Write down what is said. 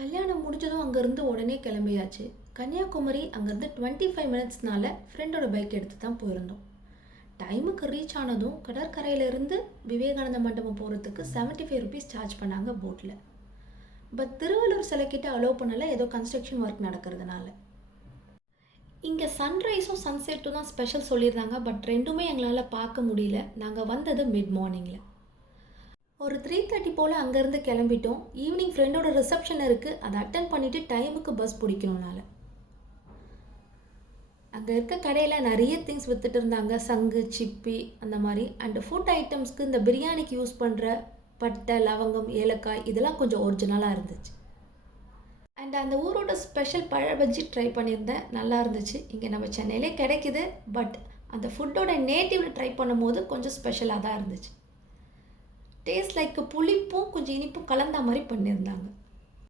கல்யாணம் முடிஞ்சதும் அங்கேருந்து உடனே கிளம்பியாச்சு. கன்னியாகுமரி அங்கேருந்து 25 மினிட்ஸ்னால ஃப்ரெண்டோட பைக் எடுத்து தான் போயிருந்தோம். டைமுக்கு ரீச் ஆனதும் கடற்கரையிலேருந்து விவேகானந்த மண்டபம் போகிறதுக்கு ₹75 சார்ஜ் பண்ணாங்க போட்டில். பட் திருவள்ளூர் சிலைக்கிட்ட அலோவ் பண்ணல, ஏதோ கன்ஸ்ட்ரக்ஷன் ஒர்க் நடக்கிறதுனால. இங்கே சன்ரைஸும் சன்செட்டும் தான் ஸ்பெஷல் சொல்லியிருந்தாங்க. பட் ரெண்டுமே எங்களால் பார்க்க முடியல. நாங்கள் வந்தது மிட் மார்னிங்கில். ஒரு 3:30 போல் அங்கேருந்து கிளம்பிட்டோம். ஈவினிங் ஃப்ரெண்டோட ரிசப்ஷன் இருக்குது, அதை அட்டன் பண்ணிவிட்டு டைமுக்கு பஸ் பிடிக்கணும்னால. அங்கே இருக்க கடையில் நிறைய திங்ஸ் விற்றுட்டு இருந்தாங்க. சங்கு, சிப்பி அந்த மாதிரி. அண்டு ஃபுட் ஐட்டம்ஸ்க்கு இந்த பிரியாணிக்கு யூஸ் பண்ணுற பட்டை, லவங்கம், ஏலக்காய் இதெல்லாம் கொஞ்சம் ஒரிஜினலாக இருந்துச்சு. அண்ட் அந்த ஊரோட ஸ்பெஷல் பழ பஜ்ஜி ட்ரை பண்ணியிருந்தேன், நல்லா இருந்துச்சு. இங்கே நம்ம சென்னையிலே கிடைக்குது, பட் அந்த ஃபுட்டோட நேட்டிவில் ட்ரை பண்ணும்போது கொஞ்சம் ஸ்பெஷலாக தான் இருந்துச்சு. டேஸ்ட் லைக் புளிப்பும் கொஞ்சம் இனிப்பும் கலந்த மாதிரி பண்ணியிருந்தாங்க.